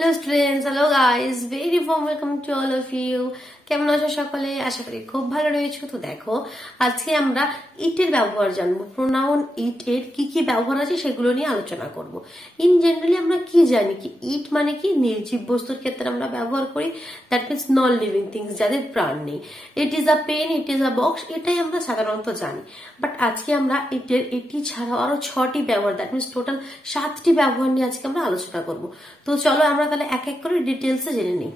Hello students, hello guys, very warm welcome to all of you. কেমন আছো সকলে? আশা করি খুব ভালো রয়েছো। তো দেখো, আজকে আমরা ইটের ব্যবহার জানবো। প্রোনাউন ইট এর কি কি ব্যবহার আছে সেগুলো নিয়ে আলোচনা করব। ইন জেনারেলি আমরা কি জানি কি ইট মানে কি নির্জীব বস্তুর ক্ষেত্রে আমরা ব্যবহার করি, that means non living things, যাদের প্রাণ নেই। It is a pen, it is a box, এটাই আমরা সাধারণত জানি। বাট আজকে আমরা ইটের এটি ছাড়াও আরো 6টি ব্যবহার, দ্যাট মিনস টোটাল 7টি ব্যবহার নিয়ে আজকে আমরা আলোচনা করব। তো চলো আমরা তাহলে এক এক করে ডিটেলসে জেনে নিই।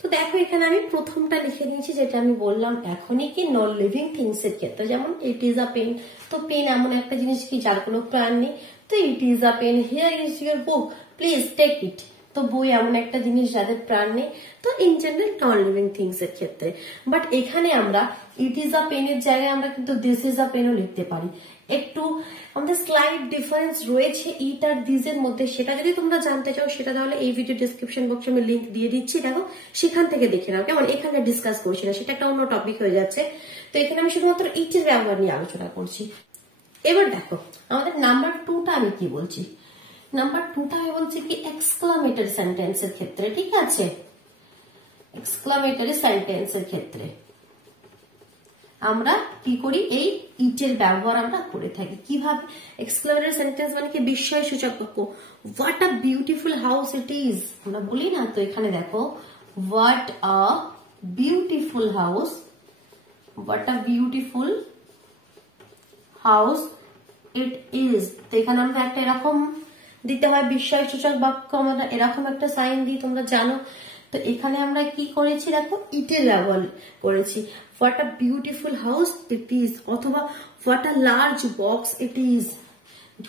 তো দেখো, এখানে আমি প্রথমটা লিখে দিয়েছি, যেটা আমি বললাম এখনই কি নন লিভিং থিংস এর ক্ষেত্রে, যেমন ইট ইজ আ পেন। তো পেন এমন একটা জিনিস কি যার কোনো প্রাণ নেই। তো it is a pen, here is your book, please take it. তো বই এমন একটা জিনিস যাদের প্রাণ নেই। তো in general non living things এর ক্ষেত্রে। বাট এখানে আমরা ইট ইজ আ পেন এর জায়গায় আমরা কিন্তু দিস ইজ আ পেনও লিখতে পারি। একটু আমাদের স্লাইড ডিফারেন্স রয়েছে ইট আর দিস এর মধ্যে, সেটা যদি তোমরা জানতে চাও সেটা তাহলে এই ভিডিও ডিসক্রিপশন বক্সে আমি লিংক দিয়ে দিচ্ছি, দেখো সেখান থেকে দেখে নাও। কেমন, এখানে ডিসকাস করছি না, সেটা একটা অন্য টপিক হয়ে যাচ্ছে। তো এখানে আমি শুধুমাত্র ইটের ব্যবহার নিয়ে আলোচনা করছি। এবার দেখো, আমাদের নাম্বার 2টা আমি কি বলছি। নাম্বার 2টা আমি বলছি কি এক্সক্লামেটরি সেন্টেন্সের ক্ষেত্রে, ঠিক আছে? এক্সক্লামেটরি সেন্টেন্সের ক্ষেত্রে আমরা কি করি, এই ইটের ব্যবহার আমরা করে থাকি। কিভাবে? এক্সক্লামেটরি সেন্টেন্স মানে কি বিস্ময় সূচক বাক্য। What a beautiful house it is, আমরা বলি না? তো এখানে দেখো, what a beautiful house, what a beautiful house it is. তো এখানে আমরা একটা এরকম দিতে হয় বিস্ময় সূচক বাক্য, আমরা এরকম একটা সাইন দিই, তোমরা জানো। তো এখানে আমরা কি করেছি, দেখো ইটের ব্যবহার করেছি। What a beautiful house it is, অথবা what a large box it is.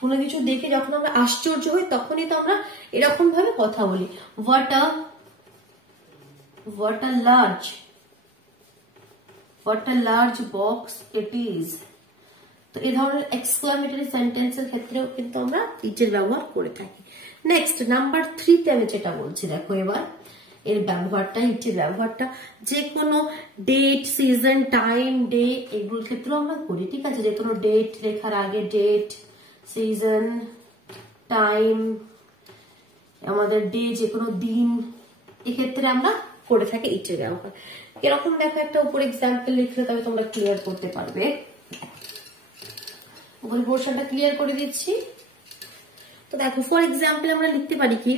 কোনো কিছু দেখে যখন আমরা আশ্চর্য হই তখনই তো আমরা এরকম ভাবে কথা বলি, what a large box it is. তো এই ধরনের এক্সক্লামেটরি সেন্টেন্সের ক্ষেত্রেও কিন্তু আমরা ইটের ব্যবহার করে থাকি। নেক্সট নাম্বার 3তে আমি যেটা বলছি, দেখো এবার এর ব্যবহারটা, ইটের ব্যবহারটা যে কোনো ডেট, সিজন, টাইম, ডে এগুলোর ক্ষেত্রেও আমরা করি, ঠিক আছে? যে কোনো ডেট লেখার আগে ডেট, সিজন, টাইম, আমাদের ডে যে কোনো দিন, এক্ষেত্রে আমরা করে থাকি ইটের ব্যবহার। এরকম দেখো, একটা উপর এক্সাম্পল লিখলে তবে তোমরা ক্লিয়ার করতে পারবে। উপরে পোর্শনটা ক্লিয়ার করে দিচ্ছি। তো দেখো, ফর এক্সাম্পল আমরা লিখতে পারি কি,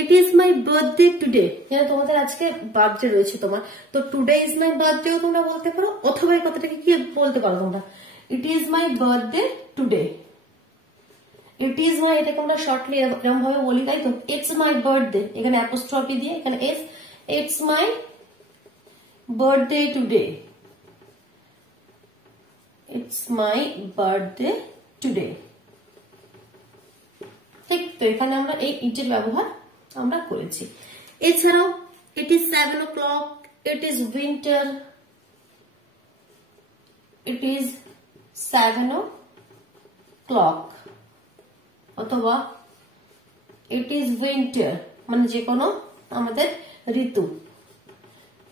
it is my birthday today. তোমাদের আজকে বার্থডে রয়েছে তোমার, তো টুডে ইজ মাই বার্থডেও তোমরা বলতে পারো, অথবা এই কথাটাকে কি বলতে পারো তোমরা, it is my birthday today. It is my, এটাকে আমরা শর্টলি এরকম ভাবে বলি, তাই তো? ইটস মাই বার্থডে, এখানে অ্যাপোস্ট্রফি দিয়ে, এখানে S, it's my birthday today, it's my birthday today. ঠিক তো, এখানে আমরা এই ইটের ব্যবহার আমরা করেছি। এছাড়াও it is 7 o'clock, it is winter, it is 7 o'clock, অথবা ইট ইজ উইন্টার, মানে যে কোনো আমাদের ঋতু।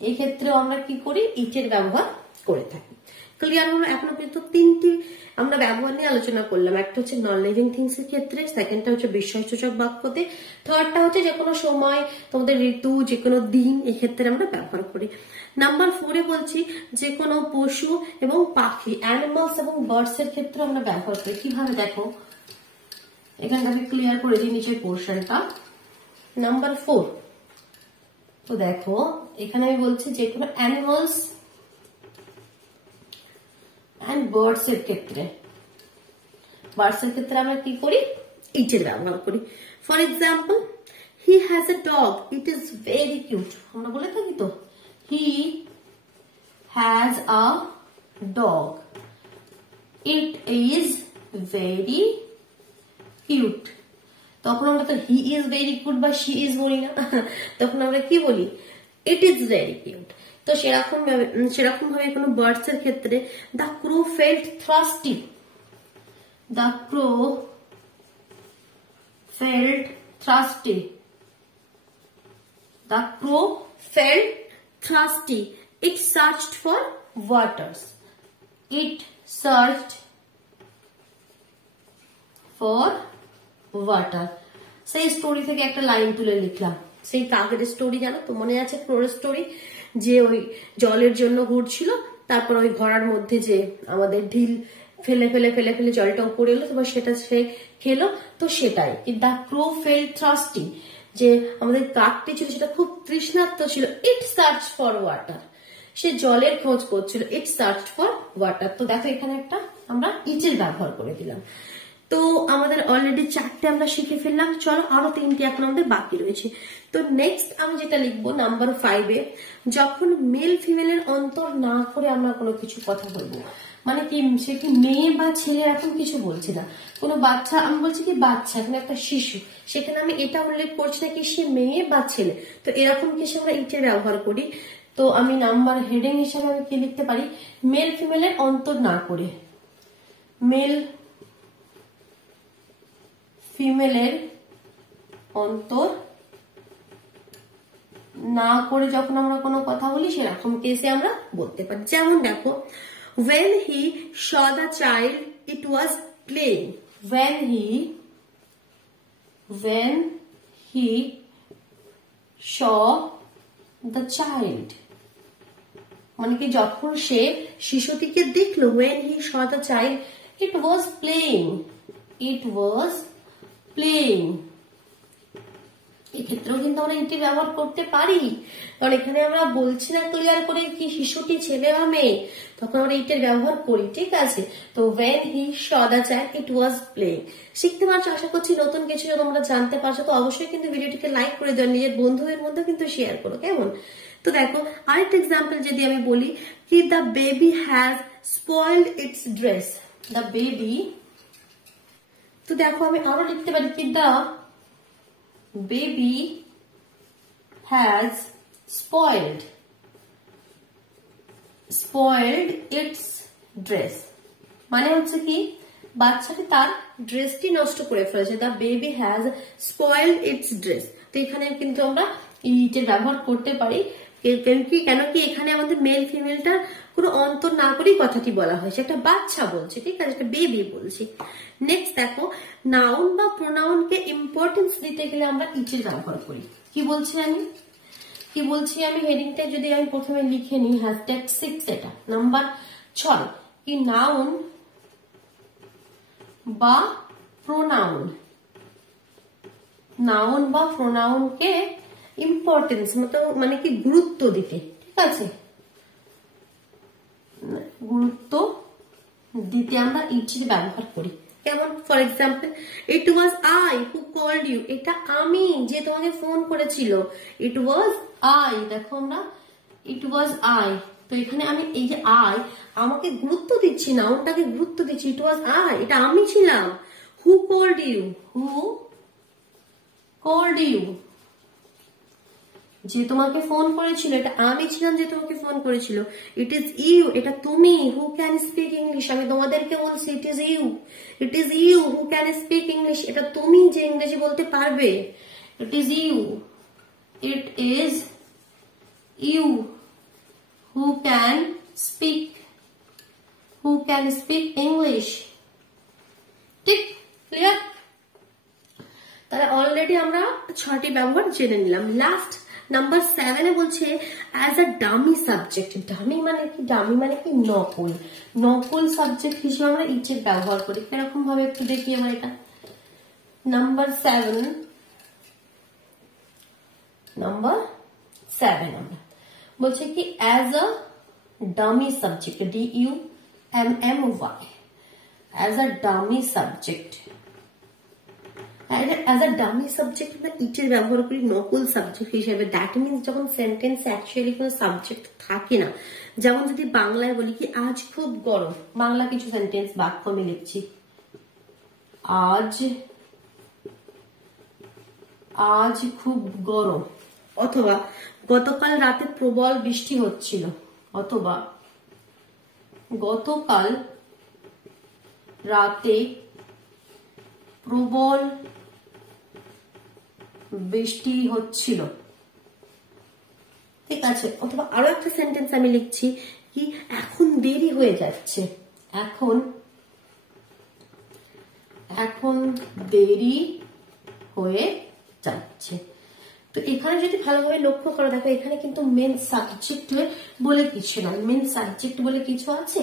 এই ক্ষেত্রেও আমরা কি করি, ইটের ব্যবহার করে থাকি। ক্লিয়ার হলো? এখনো কিন্তু 3টি আমরা ব্যবহার নিয়ে আলোচনা করলাম। একটা হচ্ছে নন লিভিং থিংস এর ক্ষেত্রে, সেকেন্ডটা হচ্ছে বিস্ময়সূচক বাক্যতে, থার্ডটা হচ্ছে যে কোনো সময়, তোমাদের ঋতু, যে কোনো দিন, এই ক্ষেত্রে আমরা ব্যবহার করি। নাম্বার 4-এ বলছি যে কোনো পশু এবং পাখি, অ্যানিমালস এবং বার্ডস এর ক্ষেত্রে আমরা ব্যবহার করি। কিভাবে দেখো, এখানে আমি ক্লিয়ার করে দিই নিচের পোর্শনটা। নাম্বার 4, তো দেখো এখানে আমি বলছি যে কোনো অ্যানিমালস এন্ড বার্ডস এর ক্ষেত্রে, আমরা কি করি, ইটের ব্যবহার করি। For example, he has a dog, it is very cute. আমরা বলে থাকি তো, he has a dog, it is very cute. তখন আমরা তো হি ইজ ভেরি কিউট বা শি ইজ বলি না, তখন আমরা কি বলি, ইট ইজ ভেরি কিউট। তো সেরকম ভাবে কোনো বার্ডস এর ক্ষেত্রে, the crow felt thirsty, the crow felt thirsty, the crow felt thirsty, it searched for waters, it searched for water. সেই স্টোরি থেকে একটা লাইন তুলে লিখলাম। সেই কাকের স্টোরি জানো তো, মনে আছে ফ্লোরের স্টোরি, যে ওই জলের জন্য ঘুরছিল, তারপর ওই ঘোড়ার মধ্যে যে আমাদের ঢিল ফেলে ফেলে ফেলে ফেলে জলটা উপরে এলো, তারপর সেটা সে খেলো। তো সেটাই, দ্য ক্রো ফেল থ্রাস্টি, যে আমাদের কাকটি ছিল সেটা খুব তৃষ্ণার্ত ছিল। ইট সার্চ ফর ওয়াটার, সে জলের খোঁজ করছিল। ইট সার্চ ফর ওয়াটার। তো দেখো এখানে একটা আমরা ইটের ব্যবহার করে দিলাম। তো আমাদের অলরেডি 4টে আমরা শিখে ফেললাম। চলো আরো 3টে এখন আমাদের বাকি রয়েছে। তো নেক্সট আমি যেটা লিখবো নাম্বার 5-এ, যখন মেল ফিমেলের অন্তর না করে আমরা কোনো কিছু কথা বলবো, মানে কি সে কি মেয়ে বা ছেলে এরকম কিছু বলছি না, কোনো বাচ্চা, আমি বলছি কি বাচ্চা, এখানে একটা শিশু, সেখানে আমি এটা উল্লেখ করছি না কি সে মেয়ে বা ছেলে। তো এরকম কিছু আমরা ইটের ব্যবহার করি। তো আমি নাম্বার হেডিং হিসাবে আমি কি লিখতে পারি, মেল ফিমেলের অন্তর না করে, মেল ফিমেলের অন্তর না করে যখন আমরা কোনো কথা বলি সেরকম কেসে আমরা বলতে পারি। যেমন দেখো, when he saw the child it was playing, when he saw the child, মানে কি যখন সে শিশুটিকে দেখলো, when he saw the child it was playing, it was playing। এক্ষেত্রেও কিন্তু আমরা ইটি ব্যবহার করতে পারি, কারণ এখানে আমরা বলছি না ক্লিয়ার করে কি শিশুটি ছেলে বা মেয়ে, তখন আমরা ইটের ব্যবহার করি। ঠিক আছে, তো when he saw the child it was playing। শিখতে পারছো, আশা করছি নতুন কিছু তোমরা জানতে পারছো। তো অবশ্যই কিন্তু ভিডিওটিকে লাইক করে দাও, নিজের বন্ধুদের মধ্যে কিন্তু শেয়ার করো, কেমন? তো দেখো আরেকটা এক্সাম্পল যদি আমি বলি কি, the baby has spoiled its dress, the baby। তো দেখো আমি আরো লিখতে পারি কি, the baby has spoiled its dress, মানে হচ্ছে কি বাচ্চাটি তার ড্রেসটি নষ্ট করে ফেলেছে। the baby has spoiled its dress। তো এখানে কিন্তু আমরা ইটের ব্যবহার করতে পারি, কেন কি এখানে আমাদের মেল ফিমেলটা কোনো অন্তর না করেই কথাটি বলা হয়েছে, একটা বাচ্চা বলছে, ঠিক আছে, একটা বেবি বলছি। নেক্সট দেখো, নাউন বা প্রোনাউনকে ইম্পর্টেন্স দিতে গেলে আমরা ইটের ব্যবহার করি। কি বলছি আমি হেডিংটা যদি আমি প্রথমে লিখে নিই, #6, এটা নাম্বার 6, কি নাউন বা প্রোনাউনকে ইম্পর্টেন্স মানে কি গুরুত্ব দিতে, ঠিক আছে, গুরুত্ব দিতে আমরা ইটের ব্যবহার করি। কেমন? For example, it was I who called you, এটা আমি যে তোমাকে ফোন করেছিল। ইট ওয়াজ আই, দেখো আমরা ইট ওয়াজ আই, তো এখানে আমি এই যে আই, আমাকে গুরুত্ব দিচ্ছি, নাউনটাকে গুরুত্ব দিচ্ছি, ইট ওয়াজ আই, এটা আমি ছিলাম। হু কল্ড ইউ, যে তোমাকে ফোন করেছিল, এটা আমি ছিলাম যে তোমাকে ফোন করেছিল। ইট ইজ ইউ, এটা তুমি। হু ক্যান স্পিক ইংলিশ, আমি তোমাদেরকে বলছি it is you who can speak English, এটা তুমি যে ইংরেজি বলতে পারবে। It is you who can speak English. ঠিক, ক্লিয়ার? তাহলে অলরেডি আমরা 6টি ব্যবহার জেনে নিলাম। লাস্ট নাম্বার 7-এ বলছে as a dummy subject. Dummy মানে কি নকল সাবজেক্ট হিসেবে আমরা ইটের ব্যবহার করি। এরকম ভাবে একটু দেখি আমরা এটা। নাম্বার 7 আমরা বলছে কি as a dummy subject, DUMMY, as a dummy subject. As a dummy subject আমরা ইটের ব্যবহার করি নকল সাবজেক্ট হিসেবে। দ্যাট মিনস যখন সেন্টেন্স অ্যাকচুয়ালি কোনো সাবজেক্ট থাকে না, যেমন যদি বাংলায় বলি কি আজ খুব গরম, বাংলা কিছু সেন্টেন্স বাক্য আমি লিখছি, আজ খুব গরম, অথবা গতকাল রাতে প্রবল বৃষ্টি হচ্ছিল, অথবা গতকাল রাতে প্রবল বৃষ্টি হচ্ছিল, ঠিক আছে। অথবা আরো একটা সেন্টেন্স আমি লিখছি কি এখন দেরি হয়ে যাচ্ছে, এখন দেরি হয়ে যাচ্ছে। তো এখানে যদি ভালোভাবে লক্ষ্য করো, দেখো এখানে কিন্তু মেন সাবজেক্ট বলে কিছু না, মেন সাবজেক্ট বলে কিছু আছে।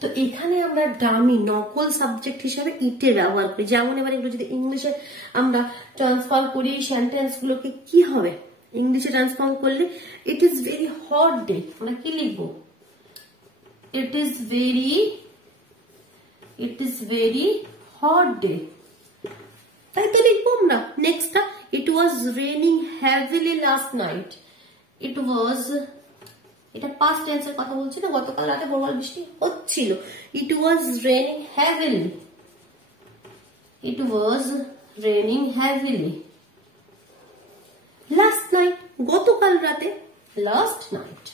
তো এখানে আমরা ডামি নকল সাবজেক্ট হিসাবে ইটের ব্যবহার করি। যেমন এবার এগুলো যদি ইংলিশে আমরা ট্রান্সফার করি, সেন্টেন্স গুলোকে কি হবে ইংলিশে ট্রান্সফর্ম করলে, it is very hot day, আমরা কি লিখবো? It is very hot day, তাই তো লিখবো আমরা। নেক্সটটা, it was raining heavily last night. It was, এটা পাস্ট টেন্সের কথা বলছি না, গতকাল রাতে প্রবল বৃষ্টি হচ্ছিল। It was raining heavily, it was raining heavily last night, গতকাল রাতে, লাস্ট নাইট,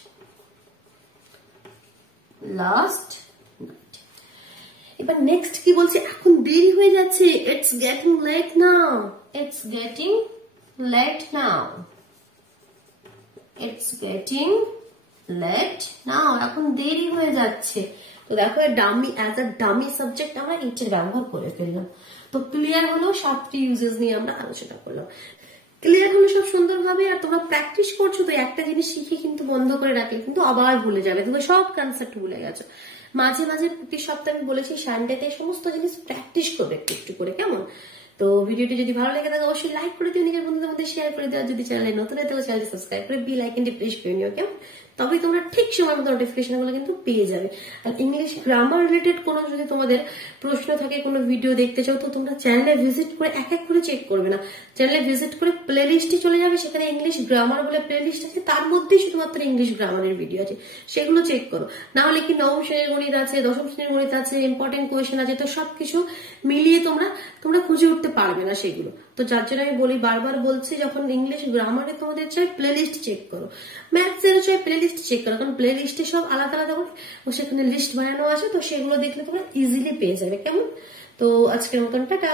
লাস্ট নাইট। এবার নেক্সট কি বলছে, এখন দেরি হয়ে যাচ্ছে, it's getting late now, it's getting late now, it's getting late now, এখন দেরি হয়ে যাচ্ছে। তো দেখো dummy, as a dummy subject আমরা ইটের ব্যবহার করে ফেললাম। তো ক্লিয়ার হলো, 7টি ইউজেস নিয়ে আমরা আলোচনা করলাম। ক্লিয়ার হলো সব সুন্দরভাবে। আর তোমরা প্র্যাকটিস করছো তো একটা জিনিস শিখে কিন্তু বন্ধ করে রাখলে কিন্তু আবার ভুলে যাবে, তুমি সব কনসেপ্ট ভুলে গেছো। মাঝে মাঝে প্রতি সপ্তাহে আমি বলেছি সানডেতে সমস্ত জিনিস প্র্যাকটিস করবে একটু একটু করে, কেমন? তো ভিডিওটি যদি ভালো লেগে থাকে অবশ্যই লাইক করে দিও, নিজের বন্ধুদের মধ্যে শেয়ার করে দেওয়া, যদি চ্যানেলে নতুন হয়ে থাকে চ্যানেলটি সাবস্ক্রাইব করে বেল আইকনটি প্রেস করে নিও, কেমন? তবেই তোমরা ঠিক সময় মতো নোটিফিকেশন গুলো কিন্তু পেয়ে যাবে। আর ইংলিশ গ্রামার রিলেটেড কোনো যদি তোমাদের প্রশ্ন থাকে, কোনো ভিডিও দেখতে চাও, তো তোমরা চ্যানেলে ভিজিট করে এক এক করে চেক করবে না, চ্যানেলে ভিজিট করে প্লে লিস্টে চলে যাবে, সেখানে ইংলিশ গ্রামার বলে প্লে লিস্ট আছে, তার মধ্যেই শুধুমাত্র ইংলিশ গ্রামারের ভিডিও আছে, সেগুলো চেক করো। না হলে কি নবম শ্রেণীর গণিত আছে, দশম শ্রেণীর গণিত আছে, ইম্পর্টেন্ট কোয়েশ্চেন আছে, তো সবকিছু মিলিয়ে তোমরা খুঁজে উঠতে পারবে না সেগুলো। তো যার জন্য আমি বলি, বারবার বলছি, যখন ইংলিশ গ্রামারে তোমাদের চাই প্লে লিস্ট চেক করো, ম্যাথস এর চাই প্লে লিস্ট চেক করো, কারণ প্লে লিস্টে সব আলাদা আলাদা করে সেখানে লিস্ট বানানো আছে, তো সেগুলো দেখলে তোমরা ইজিলি পেয়ে যাবে, কেমন? তো আজকের মতন টাটা।